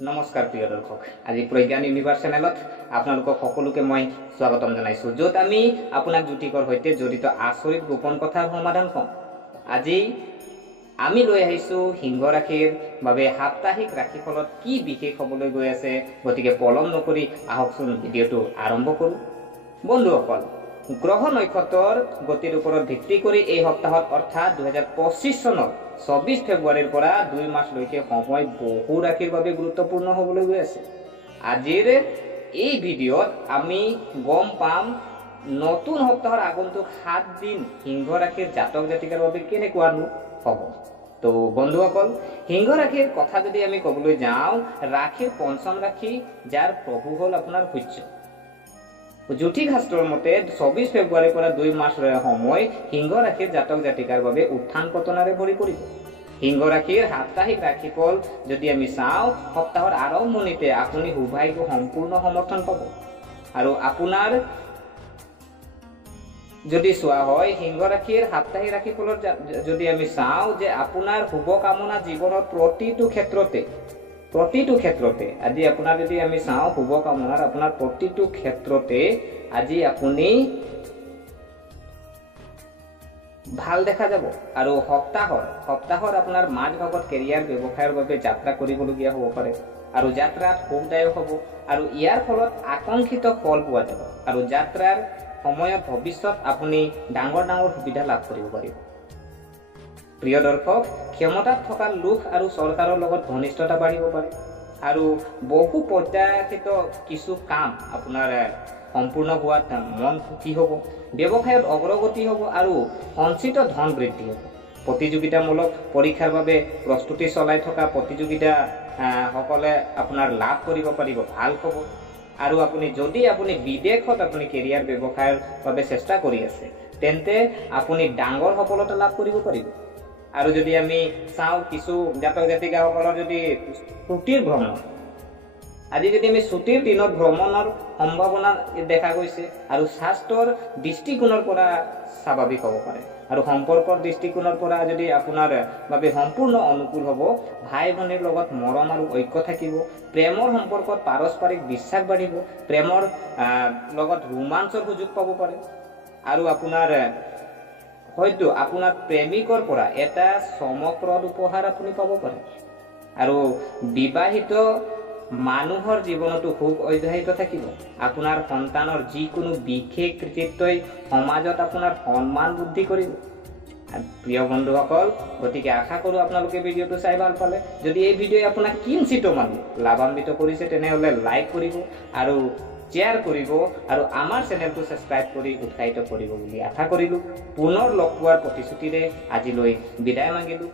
নমস্কাৰ প্ৰিয় দৰ্শক, আজি প্ৰজ্ঞান ইউনিভাৰ্ছ চেনেলত আপোনালোকক সকলোকে মই স্বাগতম জনাইছোঁ, য'ত আমি আপোনাক জ্যোতিষৰ সৈতে জড়িত আচৰিত গোপন কথাৰ সমাধান কওঁ। আজি আমি লৈ আহিছোঁ সিংহ ৰাশিৰ বাবে সাপ্তাহিক ৰাশিফলত কি বিশেষ হ'বলৈ গৈ আছে। গতিকে পলম নকৰি আহকচোন ভিডিঅ'টো আৰম্ভ কৰোঁ। বন্ধুসকল, গ্ৰহ নক্ষত্ৰৰ গতিৰ ওপৰত ভিত্তি কৰি এই সপ্তাহত অৰ্থাৎ 2025 চনৰ 24 ফেব্ৰুৱাৰীৰ পৰা 2 মাৰ্চলৈকে সময় বহু ৰাশিৰ বাবে গুৰুত্বপূৰ্ণ হ'বলৈ গৈ আছে। আজিৰ এই ভিডিঅ'ত আমি গম পাম নতুন সপ্তাহৰ আগন্তুক 7 দিন সিংহ ৰাশিৰ জাতক জাতিকাৰ বাবে কেনেকুৱানো হ'ব। তো বন্ধুসকল, সিংহ ৰাশিৰ কথা যদি আমি ক'বলৈ যাওঁ, ৰাশিৰ পঞ্চম ৰাশি, যাৰ প্ৰভু হ'ল আপোনাৰ সূৰ্য। জ্যোতিষ শাস্ত্ৰৰ মতে 24 ফেব্ৰুৱাৰীৰ পৰা 2 মাৰ্চৰ সময় সিংহ ৰাশিৰ জাতক জাতিকাৰ বাবে উত্থান পতনেৰে ভৰি পৰিব। সিংহ ৰাশিৰ সাপ্তাহিক ৰাশিফল যদি আমি চাওঁ, সপ্তাহৰ আৰম্ভণিতে আপুনি সৌভাগ্য সম্পূৰ্ণ সমৰ্থন পাব। আৰু আপোনাৰ যদি চোৱা হয়, সিংহ ৰাশিৰ সাপ্তাহিক ৰাশিফলত যদি আমি চাওঁ যে আপোনাৰ শুভকামনা জীৱনৰ প্ৰতিটো ক্ষেত্ৰতে আজি আপোনাৰ যদি আমি চাওঁ শুভকামনাৰ আপোনাৰ প্ৰতিটো ক্ষেত্ৰতে আজি আপুনি ভাল দেখা যাব। আৰু সপ্তাহৰ আপোনাৰ মাজ ভাগত কেৰিয়াৰ ব্যৱসায়ৰ বাবে যাত্ৰা কৰিবলগীয়া হ'ব পাৰে, আৰু যাত্ৰাত সুখদায়ক হ'ব, আৰু ইয়াৰ ফলত আকাংক্ষিত ফল পোৱা যাব। আৰু যাত্ৰাৰ সময়ত ভৱিষ্যত আপুনি ডাঙৰ সুবিধা লাভ কৰিব পাৰিব। প্ৰিয় দৰ্শক, ক্ষমতাত থকা লোক আৰু চৰকাৰৰ লগত ঘনিষ্ঠতা বাঢ়িব পাৰে, আৰু বহু প্ৰত্যাশিত কিছু কাম আপোনাৰ সম্পূৰ্ণ হোৱাত মন সুখী হ'ব। ব্যৱসায়ত অগ্ৰগতি হ'ব আৰু সঞ্চিত ধন বৃদ্ধি হ'ব। প্ৰতিযোগিতামূলক পৰীক্ষাৰ বাবে প্ৰস্তুতি চলাই থকা প্ৰতিযোগিতাসকলে আপোনাৰ লাভ কৰিব পাৰিব, ভাল হ'ব। আৰু যদি আপুনি বিদেশত আপুনি কেৰিয়াৰ ব্যৱসায়ৰ বাবে চেষ্টা কৰি আছে, তেন্তে আপুনি ডাঙৰ সফলতা লাভ কৰিব পাৰিব। আৰু যদি আমি চাওঁ কিছু জাতক জাতিকাসকলৰ যদি ছুটিৰ ভ্ৰমণ, আজি যদি আমি ছুটিৰ দিনত ভ্ৰমণৰ সম্ভাৱনা দেখা গৈছে, আৰু স্বাস্থ্যৰ দৃষ্টিকোণৰ পৰা স্বাভাৱিক হ'ব পাৰে, আৰু সম্পৰ্কৰ দৃষ্টিকোণৰ পৰা যদি আপোনাৰ বাবে সম্পূৰ্ণ অনুকূল হ'ব। ভাই ভনীৰ লগত মৰম আৰু ঐক্য থাকিব, প্ৰেমৰ সম্পৰ্কত পাৰস্পৰিক বিশ্বাস বাঢ়িব, প্ৰেমৰ লগত ৰোমাঞ্চৰ সুযোগ পাব পাৰে, আৰু হয়তো আপোনাৰ প্ৰেমিকৰ পৰা এটা চমকপ্ৰদ উপহাৰ আপুনি পাব পাৰে। আৰু বিবাহিত মানুহৰ জীৱনতো সুখ অব্যাহত থাকিব। আপোনাৰ সন্তানৰ যিকোনো বিশেষ কৃতিত্বই সমাজত আপোনাৰ সন্মান বৃদ্ধি কৰিব। প্ৰিয় বন্ধুসকল, গতিকে আশা কৰোঁ আপোনালোকে ভিডিঅ'টো চাই ভাল পালে। যদি এই ভিডিঅ'ই আপোনাক কিঞ্চিত লাভান্বিত কৰিছে, তেনেহ'লে লাইক কৰিব আৰু শ্বেয়াৰ কৰিব, আৰু আমাৰ চেনেলটো ছাবস্ক্ৰাইব কৰি উৎসাহিত কৰিব বুলি আশা কৰিলোঁ। পুনৰ লগ পোৱাৰ প্ৰতিশ্ৰুতিৰে আজিলৈ বিদায় মাগিলোঁ।